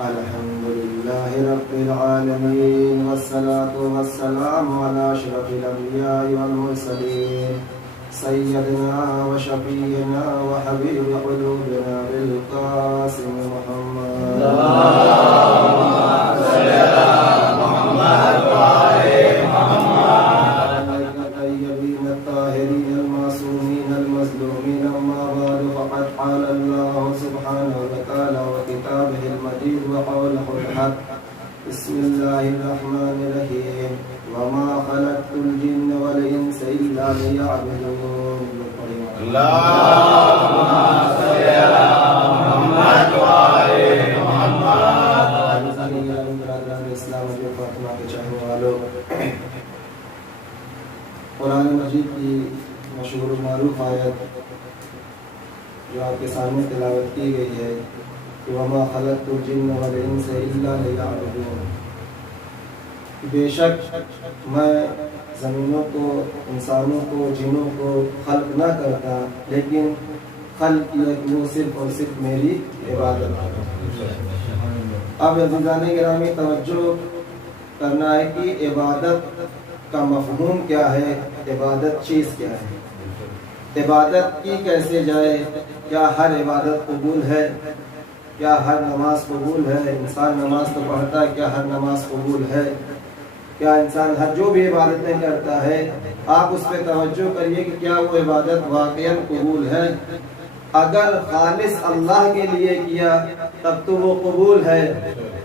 الحمد لله رب العالمين والصلاة والسلام على أشرف الأنبياء والمرسلين سيدنا وشفيعنا وحبيب قلوبنا بالقاسم محمد اللهم صل على محمد وآل محمد الطيبين الطاهرين المعصومين المظلومين أما بعد فقد قال الله سبحانه وتعالى وكتابه المجيد وقوله الحق بسم الله الرحمن الرحيم وما خلقت الجن والإنس إلا ليعبدون اللهم صل على محمد وآل محمد اسلام کے فاطمہ کے چاہنے والوں، قرآن مجید کی مشہور و معروف آیت جو آپ کے سامنے تلاوت کی گئی ہے کہ وما خلقت الجن والانس الا لیعبدون، بے شک میں زمینوں کو، انسانوں کو، جنوں کو خلق نہ کرتا، لیکن خلق کیا کہ وہ صرف اور صرف میری عبادت ہے۔ اب عزیزان گرامی توجہ کرنا ہے کہ عبادت کا مفہوم کیا ہے، عبادت چیز کیا ہے، عبادت کی کیسے جائے، کیا ہر عبادت قبول ہے، کیا ہر نماز قبول ہے، انسان نماز تو پڑھتا ہے، کیا ہر نماز قبول ہے، کیا انسان ہر جو بھی عبادتیں کرتا ہے آپ اس پہ توجہ کریے کہ کیا وہ عبادت واقعاً قبول ہے۔ اگر خالص اللہ کے لیے کیا تب تو وہ قبول ہے،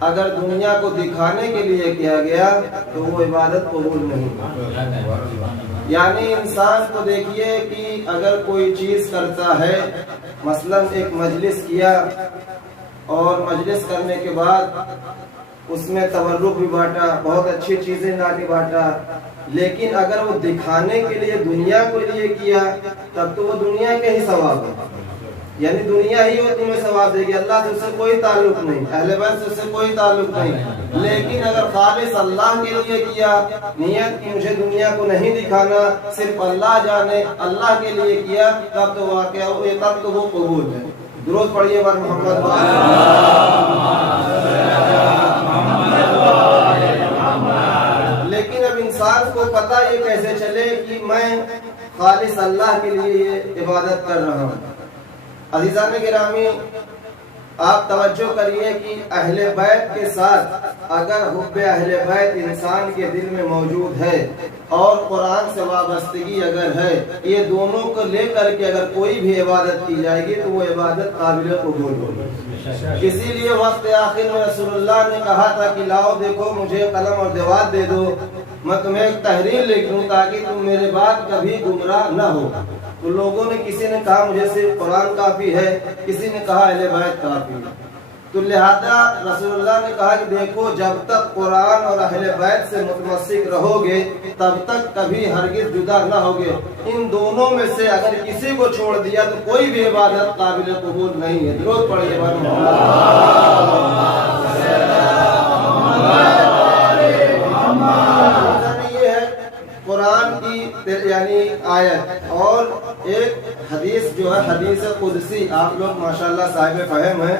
اگر دنیا کو دکھانے کے لیے کیا گیا تو وہ عبادت قبول نہیں۔ یعنی انسان کو دیکھیے کہ اگر کوئی چیز کرتا ہے، مثلا ایک مجلس کیا اور مجلس کرنے کے بعد اس میں تبرک بھی بانٹا، بہت اچھی چیزیں لا کے بانٹا، لیکن اگر وہ دکھانے کے لیے دنیا کے لیے کیا تب تو وہ دنیا کے ہی ثواب ہے، یعنی دنیا ہی وہ تمہیں ثواب دے گی، اللہ سے اس سے کوئی تعلق نہیں، اہل بیت سے اس سے کوئی تعلق نہیں۔ لیکن اگر خالص اللہ کے لیے کیا، نیت کی مجھے دنیا کو نہیں دکھانا، صرف اللہ جانے، اللہ کے لیے کیا، تب تو واقعہ تب تو وہ قبول ہے۔ درود پڑھیے بار محمد لیکن اب انسان کو پتہ یہ کیسے چلے کہ میں خالص اللہ کے لیے یہ عبادت کر رہا ہوں؟ عزیزان گرامی آپ توجہ کریے کہ اہل بیت کے ساتھ اگر حب اہل بیت انسان کے دل میں موجود ہے اور قرآن سے وابستگی اگر ہے، یہ دونوں کو لے کر کے اگر کوئی بھی عبادت کی جائے گی تو وہ عبادت قابل قبول ہوگی۔ اسی لیے وقت آخر میں رسول اللہ نے کہا تھا کہ لاؤ دیکھو مجھے قلم اور دیوار دے دو، میں تمہیں ایک تحریر لکھ دوں تاکہ تم میرے بعد کبھی گمراہ نہ ہو۔ تو لوگوں نے کسی نے کہا مجھے صرف قرآن کافی ہے، کسی نے کہا اہل بیت کافی ہے، تو لہذا رسول اللہ نے کہا کہ دیکھو جب تک قرآن اور اہل بیت سے متمسک رہو گے تب تک کبھی ہرگز جدا نہ ہوگے، ان دونوں میں سے اگر کسی کو چھوڑ دیا تو کوئی بھی عبادت قابل قبول نہیں ہے۔ درود پڑھیے یہ ہے قرآن کی یعنی آیت، اور ایک حدیث جو ہے حدیث قدسی، آپ لوگ ماشاءاللہ صاحب فہم ہیں،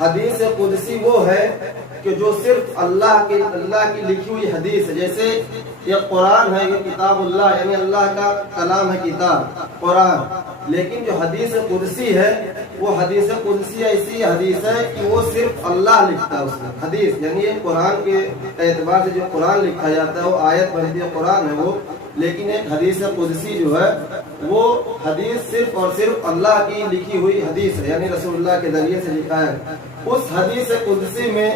حدیث قدسی وہ ہے کہ جو صرف اللہ کی لکھی ہوئی حدیث ہے، جیسے یہ قرآن ہے، یہ کتاب اللہ یعنی اللہ کا کلام ہے کتاب قرآن، لیکن جو حدیث قدسی ہے وہ حدیث قدسی ایسی حدیث ہے کہ وہ صرف اللہ لکھتا ہے، اس میں حدیث یعنی یہ قرآن کے اعتبار سے جو قرآن لکھا جاتا ہے وہ آیت بنتی ہے قرآن ہے وہ، لیکن ایک حدیث قدسی جو ہے وہ حدیث صرف اور صرف اللہ کی لکھی ہوئی حدیث ہے، یعنی رسول اللہ کے ذریعے سے لکھا ہے۔ اس حدیث قدسی میں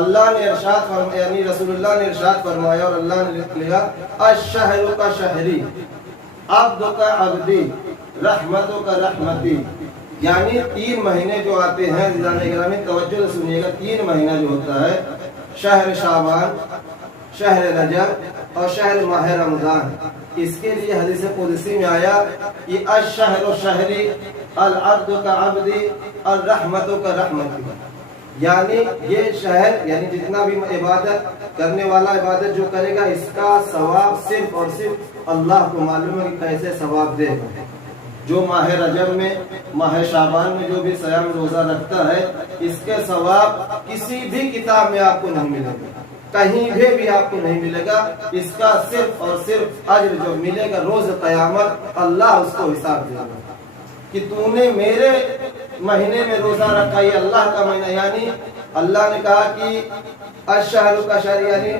اللہ نے ارشاد فرمایا، یعنی رسول اللہ نے ارشاد فرمایا اور اللہ نے لکھا الشہر کا شہری، عبد کا عبدی، رحمتوں کا رحمتی، یعنی 3 مہینے جو آتے ہیں عزیزان گرامی توجہ سے سنیے گا، 3 مہینہ جو ہوتا ہے شہر شعبان، شہر رجب اور شہر ماہ رمضان، اس کے لیے حدیث قدسی میں آیا کہ الشہر شہری العبد کا عبدی الرحمت کا رحمتی، یعنی یہ شہر یعنی جتنا بھی عبادت کرنے والا عبادت جو کرے گا اس کا ثواب صرف اور صرف اللہ کو معلوم ہے کہ کیسے ثواب دے گا۔ جو ماہ رجب میں ماہ شعبان میں جو بھی صیام روزہ رکھتا ہے اس کے ثواب کسی بھی کتاب میں آپ کو نہیں ملے گا، کہیں بھی آپ کو نہیں ملے گا۔ اس کا صرف اور صرف اجر جو ملے گا روز قیامت اللہ اس کو حساب دے گا کہ تو نے میرے مہینے میں روزہ رکھا، یہ اللہ کا مہینہ، یعنی اللہ نے کہا کہ الشہر کا شہر یعنی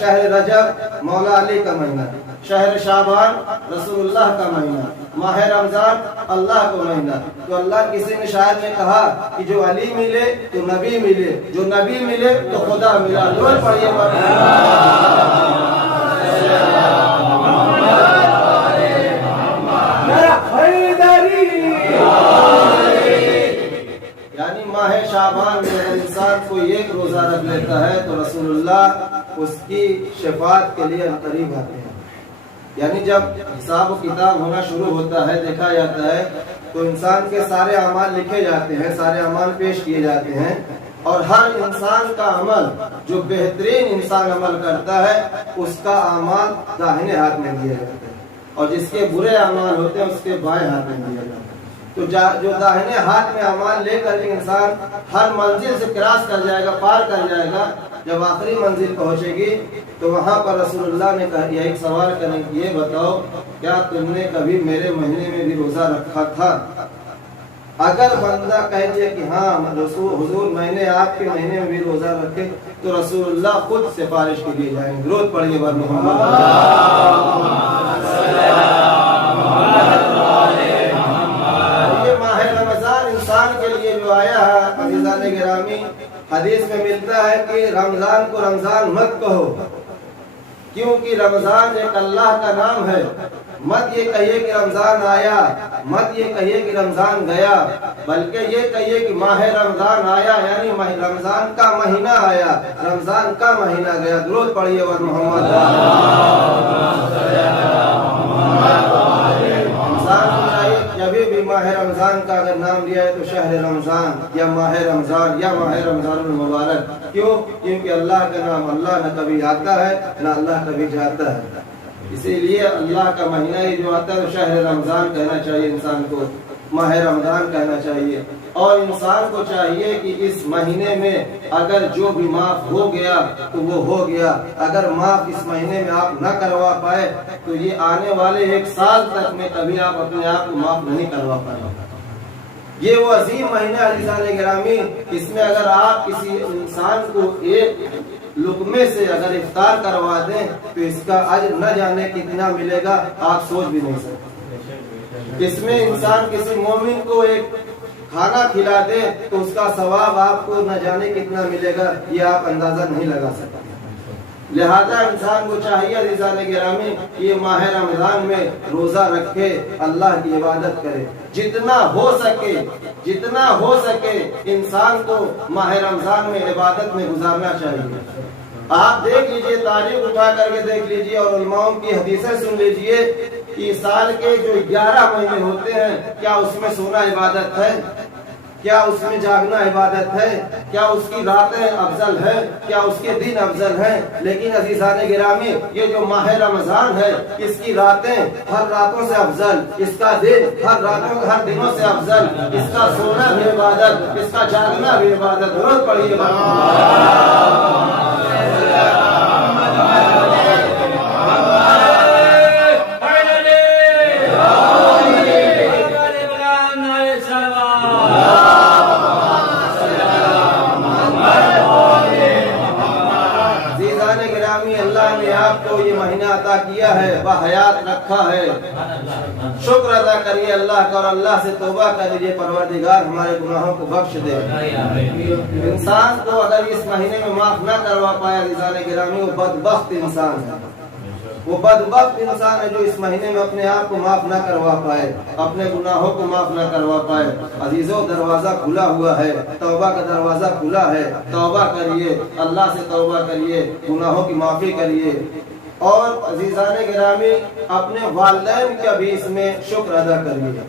شہر رجب مولا علی کا مہینہ، شہر شعبان رسول اللہ کا مہینہ، ماہ رمضان اللہ کا مہینہ۔ تو اللہ کسی نے شاعر نے کہا کہ جو علی ملے تو نبی ملے، جو نبی ملے تو خدا ملا۔ لوگ پڑھیے یعنی ماہ شعبان میں انسان کو ایک روزہ رکھ لیتا ہے تو رسول اللہ اس کی شفاعت کے لیے قریب آتے ہیں۔ یعنی جب حساب و کتاب ہونا شروع ہوتا ہے دیکھا جاتا ہے تو انسان کے سارے اعمال لکھے جاتے ہیں، سارے اعمال پیش کیے جاتے ہیں، اور ہر انسان کا عمل جو بہترین انسان عمل کرتا ہے اس کا اعمال داہنے ہاتھ میں دیا جاتا ہے، اور جس کے برے اعمال ہوتے ہیں اس کے بائیں ہاتھ میں دیا جاتا ہے۔ تو جو داہنے ہاتھ میں اعمال لے کر کے انسان ہر منزل سے کراس کر جائے گا، پار کر جائے گا، جب آخری منزل پہنچے گی تو وہاں پر رسول اللہ نے کہا ایک سوال کریں کہ یہ بتاؤ کیا تم نے کبھی میرے مہینے میں بھی روزہ رکھا تھا؟ اگر بندہ کہہ دیا کہ ہاں حضور میں نے آپ کے مہینے میں بھی روزہ رکھے تو رسول اللہ خود سفارش کے لیے جائیں گے۔ درود پڑھیے بر محمد۔ یہ ماہ رمضان انسان کے لیے جو آیا ہے عزیزان گرامی، حدیث میں ملتا ہے کہ رمضان کو رمضان مت کہو، کیونکہ رمضان ایک اللہ کا نام ہے۔ مت یہ کہیے کہ رمضان آیا، مت یہ کہیے کہ رمضان گیا، بلکہ یہ کہیے کہ ماہ رمضان آیا، یعنی رمضان کا مہینہ آیا، رمضان کا مہینہ گیا۔ درود پڑھیے ور محمد۔ جبھی بھی ماہ رمضان کا اگر نام لیا ہے تو شہر رمضان یا ماہ رمضان المبارک۔ کیوں؟ کیونکہ اللہ کا نام اللہ نہ کبھی آتا ہے نہ اللہ کبھی جاتا ہے، اسی لیے اللہ کا مہینہ ہی جو آتا ہے تو شہر رمضان کہنا چاہیے انسان کو، ماہ رمضان کہنا چاہیے۔ اور انسان کو چاہیے کہ اس مہینے میں اگر جو بھی معاف ہو گیا تو وہ ہو گیا، اگر معاف اس مہینے میں آپ نہ کروا پائے تو یہ آنے والے 1 سال تک میں کبھی آپ اپنے آپ کو معاف نہیں کروا پائے۔ یہ وہ عظیم مہینہ عزیزان گرامی، اس میں اگر آپ کسی انسان کو ایک لقمے سے اگر افطار کروا دیں تو اس کا اجر نہ جانے کتنا ملے گا آپ سوچ بھی نہیں سکتے۔ اس میں انسان کسی مومن کو ایک کھانا کھلا دے تو اس کا ثواب آپ کو نہ جانے کتنا ملے گا یہ آپ اندازہ نہیں لگا سکتے۔ لہذا انسان کو چاہیے عزیزان گرامی یہ ماہ رمضان میں روزہ رکھے، اللہ کی عبادت کرے، جتنا ہو سکے انسان کو ماہ رمضان میں عبادت میں گزارنا چاہیے۔ آپ دیکھ لیجئے، تاریخ اٹھا کر کے دیکھ لیجئے اور علماء کی حدیثیں سن لیجئے کہ سال کے جو 11 مہینے ہوتے ہیں کیا اس میں سونا عبادت ہے؟ کیا اس میں جاگنا عبادت ہے؟ کیا اس کی راتیں افضل ہیں؟ کیا اس کے دن افضل ہیں؟ لیکن عزیزان گرامی یہ جو ماہ رمضان ہے اس کی راتیں ہر راتوں سے افضل، اس کا دن ہر دنوں سے افضل، اس کا سونا بھی عبادت، اس کا جاگنا بھی عبادت۔ درود پڑھیے۔ اللہ نے آپ کو یہ مہینہ عطا کیا ہے، بحیات رکھا ہے، شکر ادا کریے اللہ کا اور اللہ سے توبہ کریے پروردگار ہمارے گناہوں کو بخش دے۔ انسان کو اگر اس مہینے میں معاف نہ کروا پایا عزیزان گرامی وہ بدبخت انسان ہے، وہ بدبخت انسان ہے جو اس مہینے میں اپنے آپ کو معاف نہ کروا پائے، اپنے گناہوں کو معاف نہ کروا پائے۔ عزیزوں دروازہ کھلا ہوا ہے، توبہ کا دروازہ کھلا ہے، توبہ کریے، اللہ سے توبہ کریے، گناہوں کی معافی کریے اور عزیزان گرامی اپنے والدین کا بھی اس میں شکر ادا کریے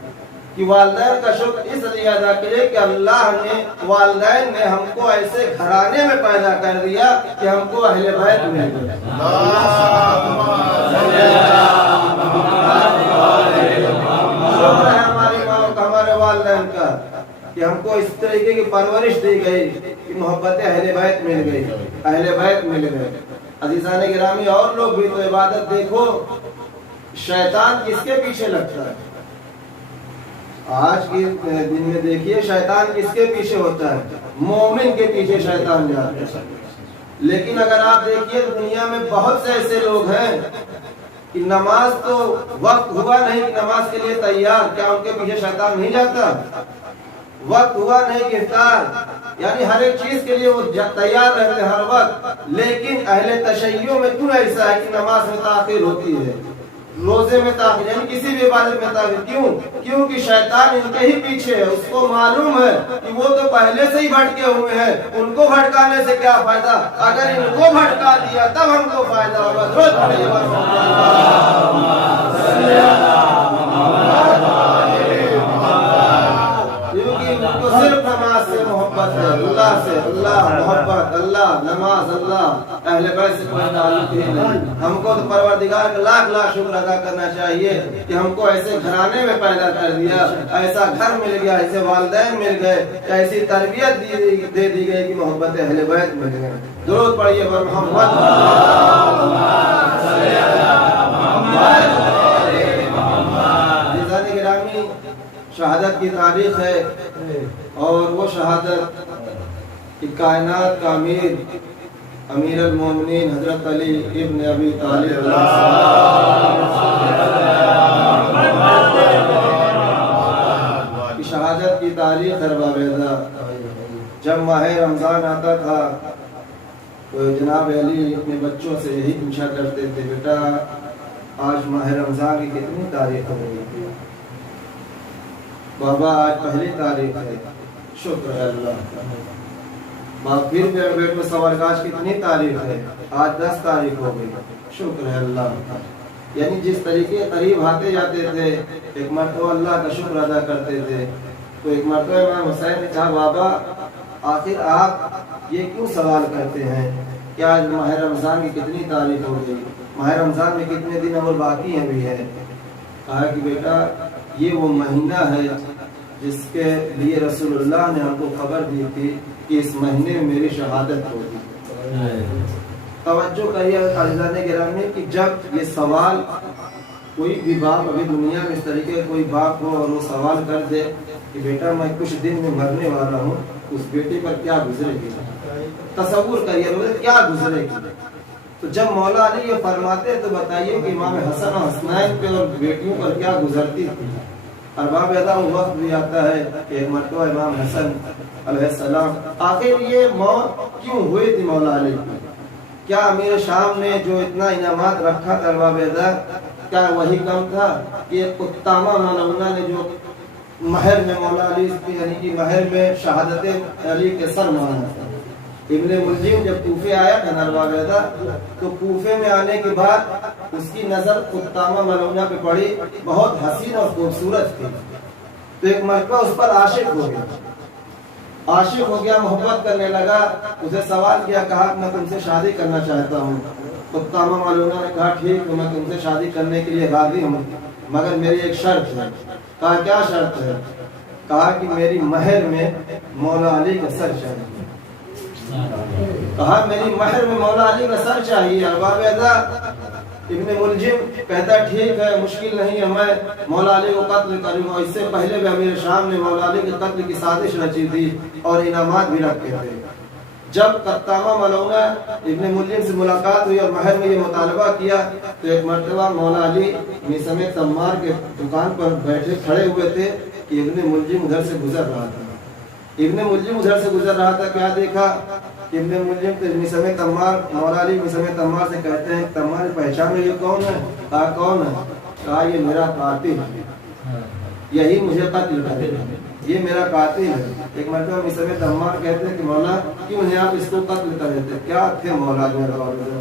کہ والدین کا شکر اس لیے ادا کریے کہ اللہ نے والدین نے ہم کو ایسے گھرانے میں پیدا کر دیا کہ ہم کو اہل بیت مل گئے۔ شکر ہے ہماری ماں کا، ہمارے والدین کا کہ ہم کو اس طریقے کی پرورش دی گئی کہ محبت اہل بیت مل گئی، اہل بیت مل گئے۔ عزیزان گرامی اور لوگ بھی تو عبادت دیکھو، شیطان کس کے پیچھے لگتا ہے؟ آج کے دن میں دیکھیے شیطان کس کے پیچھے ہوتا ہے؟ مومن کے پیچھے شیطان جاتا ہے۔ لیکن اگر آپ دیکھیے دنیا میں بہت سے ایسے لوگ ہیں کہ نماز تو وقت ہوا نہیں کہ نماز کے لیے تیار، کیا ان کے پیچھے شیطان نہیں جاتا؟ وقت ہوا نہیں کہ افطار، یعنی ہر ایک چیز کے لیے وہ تیار رہتے ہر وقت، لیکن اہل تشیع میں کیوں ایسا ہے کہ نماز میں تاخیر ہوتی ہے، روزے میں تاخیر، یعنی کسی بھی عبادت میں تاخیر؟ کیوں؟ کیونکہ شیطان ان کے ہی پیچھے ہے، اس کو معلوم ہے کہ وہ تو پہلے سے ہی بھٹکے ہوئے ہیں، ان کو بھٹکانے سے کیا فائدہ، اگر ان کو بھٹکا دیا تب ہم کو فائدہ ہوگا۔ صرف نماز سے محبت ہے، اللہ سے، اللہ محبت، اللہ نماز، اللہ اہل بیت سے کوئی تعلق ہی نہیں۔ ہم کو تو پروردگار کا لاکھ لاکھ شکر ادا کرنا چاہیے کہ ہم کو ایسے گھرانے میں پیدا کر دیا، ایسا گھر مل گیا، ایسے والدین مل گئے، ایسی تربیت دے دی گئی کہ محبت اہل بیت مل گئے۔ درود پڑھیے بر محمد۔ عزیزان گرامی، شہادت کی تاریخ ہے، اور وہ شہادت کہ کائنات کا امیر المومنین حضرت علی ابن ابی طالب کی شہادت کی تاریخ ہے۔ جب ماہ رمضان آتا تھا تو جناب علی اپنے بچوں سے یہی پوچھا کرتے تھے، بیٹا آج ماہ رمضان کی کتنی تاریخ ہو گئی؟ بابا آج پہلی تاریخ ہے۔ شکر ہے اللہ کا۔ پھر بیٹ میں سوال آج کتنی تاریخ ہے؟ آج 10 تاریخ ہو گئی۔ شکر ہے اللہ کا۔ یعنی جس طریقے قریب آتے جاتے تھے ایک مرتبہ اللہ کا شکر ادا کرتے تھے۔ تو ایک مرتبہ امام حسین نے کہا، بابا آخر آپ یہ کیوں سوال کرتے ہیں کہ آج ماہ رمضان کی کتنی تاریخ ہو گئی، ماہ رمضان میں کتنے دن اور باقی ہیں بھی ہے؟ کہا کہ بیٹا یہ وہ مہینہ ہے جس کے لیے رسول اللہ نے ہم کو خبر دی تھی کہ اس مہینے میں میری شہادت ہوگی۔ توجہ کریے عزیزان گرامی کہ جب یہ سوال کوئی بھی باپ ابھی دنیا میں اس طریقے کوئی باپ ہو اور وہ سوال کر دے کہ بیٹا میں کچھ دن میں مرنے والا ہوں، اس بیٹے پر کیا گزرے گی؟ تصور کریے کیا گزرے گی۔ تو جب مولا علی یہ فرماتے تو بتائیے کہ امام حسن و حسنین پہ اور بیٹیوں پر کیا گزرتی تھی۔ ارباب اعظم وقت بھی آتا ہے کہ ایک مرتبہ امام حسن علیہ السلام، آخر یہ موت کیوں ہوئی تھی مولا علی کی؟ کیا امیر شام نے جو اتنا انعامات رکھا تھا ارباب اعظم، کیا وہی کم تھا کہ قطامہ مولونا نے جو مہر میں مولا علی یعنی کہ مہر میں شہادت علی کے سر مانا تھا؟ ابن ملجم جب کوفے آیا تھا ارباب اعظم تو کوفے میں آنے کے بعد اس کی نظر قطامہ مولونا پہ پڑی، بہت حسین اور خوبصورت تھی، تو ایک مرتبہ اس پر عاشق ہو گیا، محبت کرنے لگا، اسے سوال کیا، کہا میں تم سے شادی کرنا چاہتا ہوں۔ قطامہ مولونا نے کہا ٹھیک ہے میں تم سے شادی کرنے کے لیے راضی ہوں، مگر میری ایک شرط ہے۔ کہا کیا شرط ہے؟ کہا کہ میری مہر میں مولا علی کا سر چاہیے۔ کہا میری مہر میں مولا علی کا سر چاہیے۔ ارباب اعظم ابن ملجم کہتا ٹھیک ہے، مشکل نہیں ہے، میں مولا علی کو قتل کروں گا۔ اس سے پہلے بھی امیر شام نے مولا علی کے قتل کی سازش رچی تھی اور انعامات بھی رکھے تھے۔ جب قطامہ مولونا ابن ملجم سے ملاقات ہوئی اور مہر میں یہ مطالبہ کیا تو ایک مرتبہ مولا علی میثم تمار کے دکان پر بیٹھے کھڑے ہوئے تھے کہ ابن ملجم ادھر سے گزر رہا تھا۔ کیا دیکھا کہ ابن ملجم میثم تمار، مولا علی میثم تمار سے کہتے ہیں تمار پہچان میں یہ کون ہے؟ کہا کون ہے؟ کہا یہ میرا قاتل ہے، یہی مجھے قتل کرے، یہ میرا قاتل ہے۔ ایک مرتبہ میثم تمار کہتے ہیں کہ مولا کیوں نہیں آپ اس کو قتل کر دیتے؟ کیا تھے مولا جو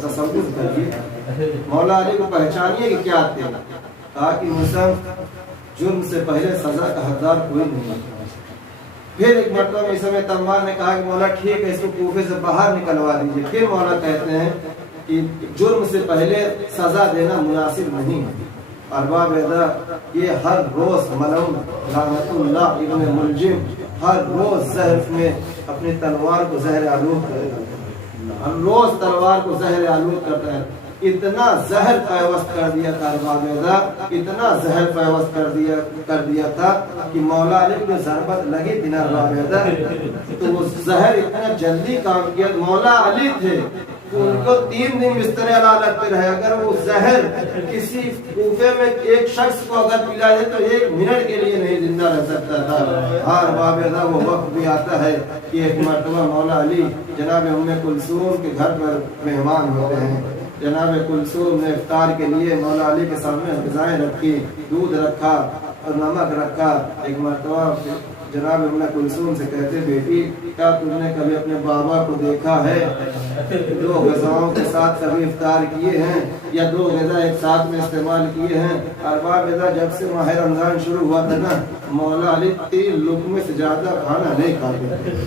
تصور کریے مولا علی کو پہچانیے کہ کیا تھے. کہا کہ مسلم جرم سے پہلے سزا کا حقدار کوئی نہیں ہے. پھر ایک مرتبہ مسلم تمار نے کہا کہ مولا ٹھیک ہے اس کو کوفے سے باہر نکلوا دیجیے. پھر مولا کہتے ہیں کہ جرم سے پہلے سزا دینا مناسب نہیں ہے. ارباب ادا یہ ہر روز ملعون لعنت اللہ ابن ملجم ہر روز زہر میں اپنی تلوار کو زہر آلود کرتا ہے. ہر روز تلوار کو زہر آلود کرتا ہے. اتنا زہر پیوست کر دیا تھا ارباب ادا, اتنا زہر پیوست کر دیا تھا کہ مولا علی کو ضربت لگی تھی نا ارباب ادا تو وہ زہر اتنا جلدی کام کیا. مولا علی تھے ان کو 3 دن بستر علالت پہ رہے. اگر وہ زہر کسی کوفے میں ایک شخص کو اگر پلا دے تو 1 منٹ کے لیے نہیں زندہ رہ سکتا تھا. ہر بابیدہ وہ وقت بھی آتا ہے کہ ایک مرتبہ مولا علی جناب ام کلثوم کے گھر پر مہمان ہوتے ہیں. جناب کلثوم نے افطار کے لیے مولا علی کے سامنے غذائیں رکھی, دودھ رکھا اور نمک رکھا. ایک مرتبہ جناب ام کلثوم سے کہتے بیٹی کیا تم نے کبھی اپنے بابا کو دیکھا ہے 2 غذاؤں کے ساتھ کبھی افطار کیے ہیں یا 2 غذا ایک ساتھ میں استعمال کیے ہیں؟ ارباب غذا جب سے ماہ رمضان شروع ہوا تھا نا مولا علی 3 لقمے سے زیادہ کھانا نہیں کھاتے.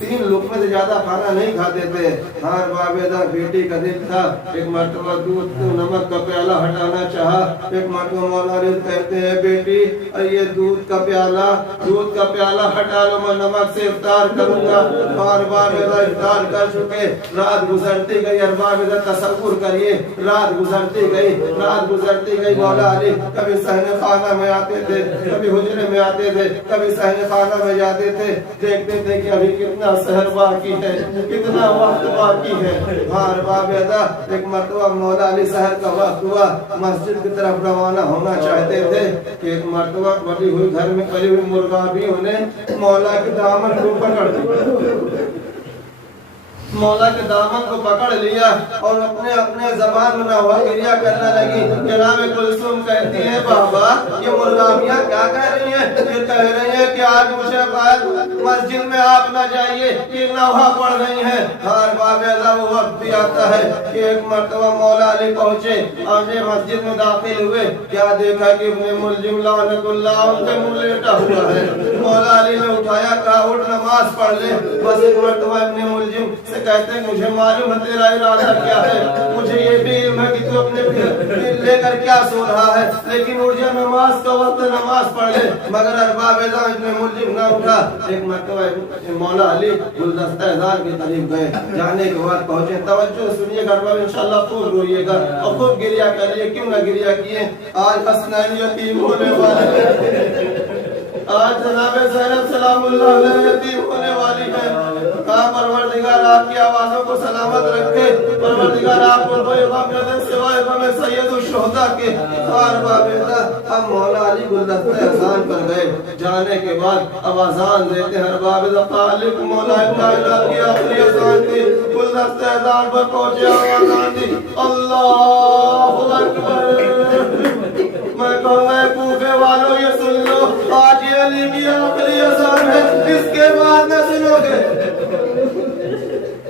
3 لقمے سے زیادہ کھانا نہیں کھاتے تھے. ہر بابیدہ بیٹی کا دل تھا. ایک مرتبہ دودھ کو نمک کا پیالہ ہٹانا چاہا. ایک مرتبہ مولا علی کہتے ہیں بیٹی یہ دودھ کا پیالہ ہٹا لو, میں نمک سے افطار کروں گا. ہر بابیدہ افطار کر چکے. رات گزرتی گئی. ہر بابیدہ تصور کریے رات گزرتی گئی. مولا علی کبھی صحن خانہ میں آتے تھے, کبھی حجرے میں آتے تھے, کبھی صحن خانہ میں جاتے تھے. دیکھتے تھے کہ ابھی کتنا سحر باقی ہے, کتنا وقت باقی ہے. ہر بابیدہ ایک مرتبہ مولا علی سحر کا وقت ہوا, مسجد کی طرف روانہ ہونا چاہتے تھے کہ ایک مرتبہ بڑی ہوئی گھر میں پلی ہوئی مرغابیوں نے مولا کے دامن کو پکڑ لیا. مولا کے دامن کو پکڑ لیا اور اپنے زبان میں نوا گریا کرنے لگی. جناب کلثوم کہتی ہیں بابا یہ مرغابیاں کیا کہہ رہی ہیں؟ یہ کہہ رہی ہیں کہ آج مجھے بعد مسجد میں آپ نہ جائیے, یہ نوحہ پڑھ رہی ہیں. ہر بابیدہ وہ وقت بھی آتا ہے کہ ایک مرتبہ مولا علی پہنچے اور یہ مسجد میں داخل ہوئے. کیا دیکھا کہ ابن ملجم لعنت اللہ ان کے منہ لیٹا ہوا ہے. مولا علی نے اٹھایا, کہا اٹھ نماز پڑھ لے. بس ایک مرتبہ ابن ملجم سے کہتے ہیں مجھے معلوم ہے تیرا ارادہ کیا ہے, مجھے یہ بھی علم ہے کہ تو اپنے لے کر کیا سو رہا ہے, لیکن مجھے نماز کا وقت نماز پڑھ لے. مگر ارباب اذان ابن ملجم نہ اٹھا. ایک مرتبہ مولا علی گلدستہ اذان کے قریب گئے. جانے کے بعد پہنچے. توجہ سنیے گا ارباب, انشاءاللہ خوب روئیے گا اور خوب گریا کریے. کیوں نہ گریا کیے؟ آج حسنین یتیم ہونے والے ہیں, آج جناب زینب سلام اللہ علیہ یتیم ہونے والی ہے. کہا پروردگار آپ کی آوازوں کو سلامت رکھے, پروردگار آپ کو کوئی غم نہ دے سوائے غم سید الشہداء کے. ہر بابیدہ ہم مولا علی گلدستہ اذان پر گئے. جانے کے بعد اب اذان دیتے ہیں. ہر بابیدہ خالق مولا کائنات کی آخری اذان تھی. گلدستہ اذان پر پہنچے اور اذان دی. اللہ اکبر. میں کہوں گا کوفے والوں یہ سن لو, آج یہ علی کی آخری اذان ہے, اس کے بعد نہ سنو گے.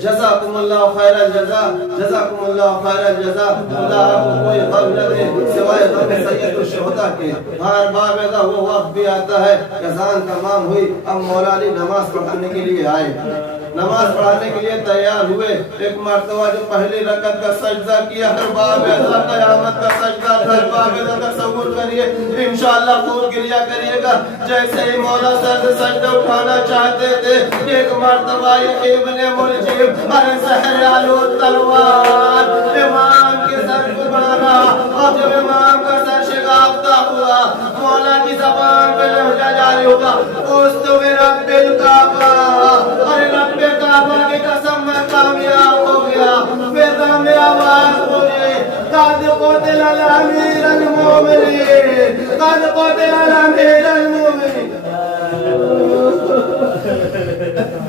جزاکم اللہ خیر الجزا, جزاکم اللہ خیر الجزا. خدا آپ کو کوئی غم نہ دے سوائے غم سید الشہداء کے. ہر بابیدہ وہ وقت بھی آتا ہے, اذان تمام ہوئی. اب مولا علی نماز پڑھانے کے لیے آئے, نماز پڑھانے کے لیے تیار ہوئے. ایک مرتبہ جو پہلی رکعت کا سجدہ کیا, ہر بابیدہ قیامت کا سجدہ, ہر بابیدہ تصور کریے. انشاءاللہ خوب گریا کریے گا. جیسے ہی مولا سر سے سجدہ اٹھانا چاہتے تھے, ایک مرتبہ یہ ابن ملجم ارے زہر آلود تلوار امام کے سر کو بڑھانا, اور جب امام کا سر شگافتہ ہوا مولا کی زبان پہ لہجہ جاری ہوگا, اس تو میرا دل کعبہ, ارے رب کعبہ کی قسم میں کامیاب ہو گیا. بیدا میں آواز ہوگی قد قتل الامیر المومنین, قد قتل الامیر المومنین.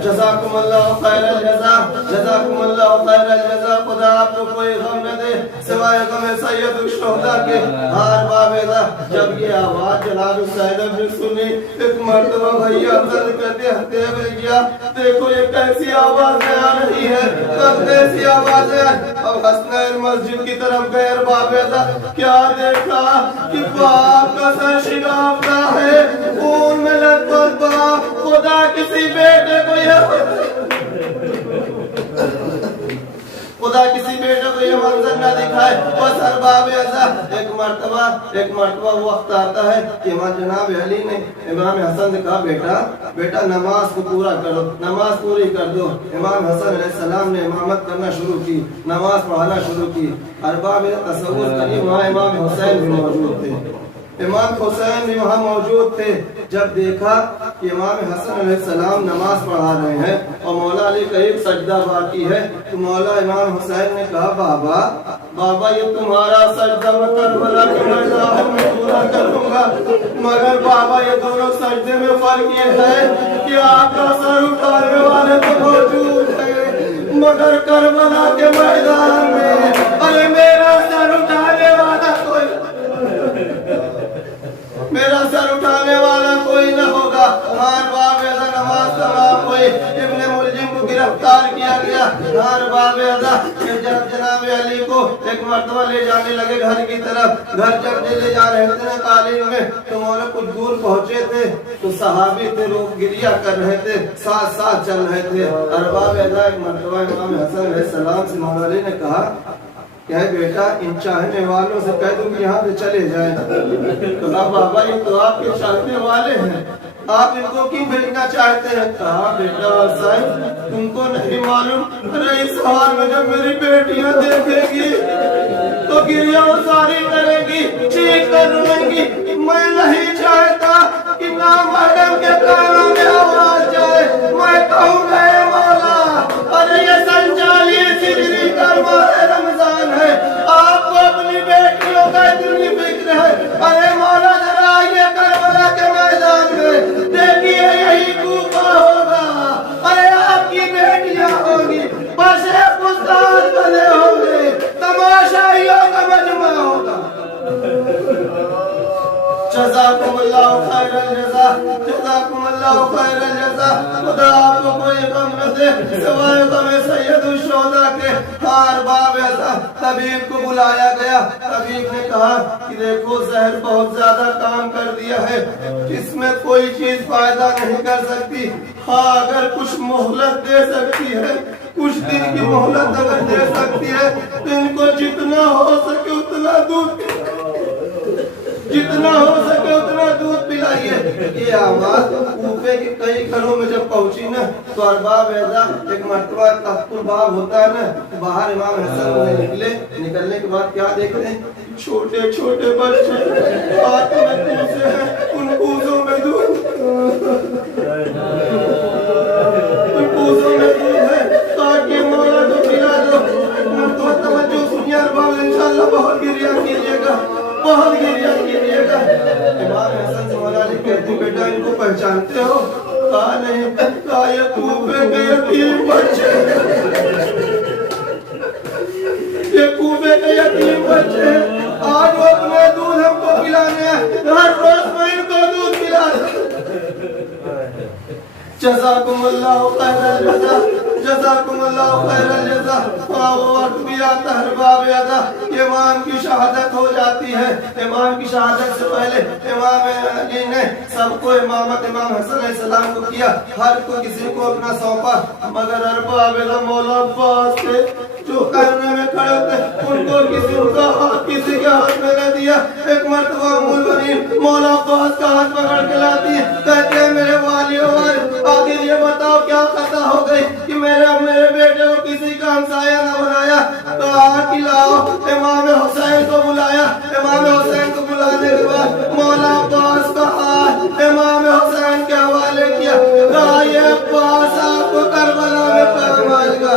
جزاکم اللہ خیر الجزا. جزاکم اللہ خیر الجزا. خدا آپ کو کوئی غم نہ دے سوائے غم سید الشہداء کے. ہار بابیدہ جب یہ آواز جناب حسین نے سنی ایک مرتبہ بھیا درد کرتے ہتے ہوئے گیا. دیکھو یہ کیسی آواز آ رہی ہے, کب کیسی آواز ہے. اب حسنین مسجد کی طرف گئے بابیدہ, کیا دیکھا کہ باپ کا سر شکافتا ہے, خون میں لت پت باپ. خدا کسی بیٹے کو خدا کسی بیٹے کو یہ منظر نہ دکھائے. بس ارباب ازا ایک مرتبہ وقت آتا ہے کہ جناب علی نے امام حسن سے کہا بیٹا نماز کو پورا کرو, نماز پوری کر دو. امام حسن علیہ السلام نے امامت کرنا شروع کی, نماز پڑھانا شروع کی. ارباب تصور کریے وہاں امام حسین بھی موجود تھے, امام حسین بھی وہاں موجود تھے. جب دیکھا کہ امام حسن علیہ السلام نماز پڑھا رہے ہیں اور مولا علی کا ایک سجدہ باقی ہے, تو مولا امام حسین نے کہا بابا یہ تمہارا سجدہ میں کربلا کے میدان میں پورا کروں گا, مگر بابا یہ دونوں سجدے میں فرق یہ ہے کہ آپ کا سر اٹھانے والے تو موجود ہے مگر کربلا کے میدان میں ارے میرا سر اٹھانے والا کوئی نہ ہوگا. ہر باب ازا نماز تمام ہوئی, ابن ملجم کو گرفتار کیا گیا. ہر باب ازا جناب علی کو ایک مرتبہ لے جانے لگے گھر کی طرف. گھر جب لے جا رہے تھے قالین میں تو مولا کچھ دور پہنچے تھے تو صحابی تھے لوگ گریا کر رہے تھے, ساتھ ساتھ چل رہے تھے. ہر باب ازا ایک مرتبہ امام حسن علیہ السلام سے مولا علی نے کہا کہ بیٹا ان چاہنے والوں سے کہہ دوں کہ یہاں سے چلے جائیں. تو بابا یہ تو آپ کے چاہنے والے ہیں, آپ ان کو کیوں بھیجنا چاہتے ہیں؟ کہا بیٹا حسین تم کو نہیں معلوم, ارے اس حال میں جب میری بیٹیاں دیکھیں گی تو گریہ ساری کریں گی, چیخ کر روئیں گی. میں نہیں چاہتا کہ نامحرم کے کانوں میں آواز جائے. میں کہوں گا اے مولا ارے یہ 47 ہجری کا ماہ رمضان ہے, آپ کو اپنی بیٹیوں کا اتنی فکر ہے. ارے مولا ذرا آئیے کربلا کے میدان میں, دیکھیے یہی کوفہ ہوگا, ارے آپ کی بیٹیاں ہوں گی, بس ایک استاد بنے ہوں گے, تماشائیوں کا مجمع ہوگا. جزاکم اللہ خیر الجزا, جزاکم اللہ خیر الجزا. خدا آپ کو کوئی غم نہ دے سوائے غم سید الشہداء کے. ہر باب ازا طبیب کو بلایا گیا. طبیب نے کہا کہ دیکھو زہر بہت زیادہ کام کر دیا ہے, اس میں کوئی چیز فائدہ نہیں کر سکتی. ہاں اگر کچھ مہلت دے سکتی ہے, کچھ دن کی مہلت اگر دے سکتی ہے تو ان کو جتنا ہو سکے اتنا دودھ پلائیے. یہ آواز کوفے کے کئی گھروں میں جب پہنچی نا تو ارباب ازا ایک مرتبہ تحت الباب ہوتا ہے نا, باہر امام حسن نکلنے کے بعد کیا دیکھ رہے ہیں, چھوٹے چھوٹے بچے ہاتھ میں کوزے ہیں, ان کوزوں میں دودھ ہے تاکہ مولا کو پلا دو. تو توجہ سنیے ارباب, انشاءاللہ بہت گریہ کیجیے گا. امام حسن سے مولا علی کہتے بیٹا ان کو پہچانتے ہو؟ کہا نہیں. کہا یہ کوفے کے یتیم بچے, یہ کوفے کے یتیم بچے, آج وہ اپنے دودھ ہم کو پلانے ہیں, ہر روز میں ان کو دودھ پلانا. جزاکم اللہ خیر الجزا, جزاکم اللہ خیر الجزا. وہ وقت بھی آتا ہے باب ازا امام کی شہادت ہو جاتی ہے. امام کی شہادت سے پہلے امام علی نے سب کو امامت امام حسن علیہ السلام کو کیا, ہر کو کسی کو اپنا سونپا, مگر ارباب ازا مولا عباس کے جو کرنے میں کھڑے تھے ان کو کسی کے ہاتھ میں نہ دیا. ایک مرتبہ مولا عباس کا ہاتھ پکڑ کے لاتی ہے, کہتے ہیں میرے والیوں آخر یہ بتاؤ کیا خطا ہو گئی کہ میرے بیٹے کو کسی کا ہمسایہ نہ بنایا. تو آج لاؤ امام حسین کو بلایا. امام حسین کو بلانے کے بعد مولا عباس کا ہاتھ امام حسین کے حوالے کیا. یہ عباس آپ کو کربلا میں کام آئے گا.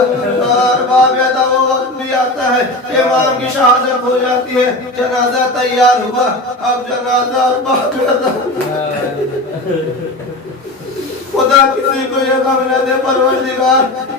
اور باب ازا وہ وقت بھی آتا ہے کہ امام کی شہادت ہو جاتی ہے. جنازہ تیار ہوا, اب جنازہ باب ازا. خدا کسی کو یہ غم نہ دے پروردگار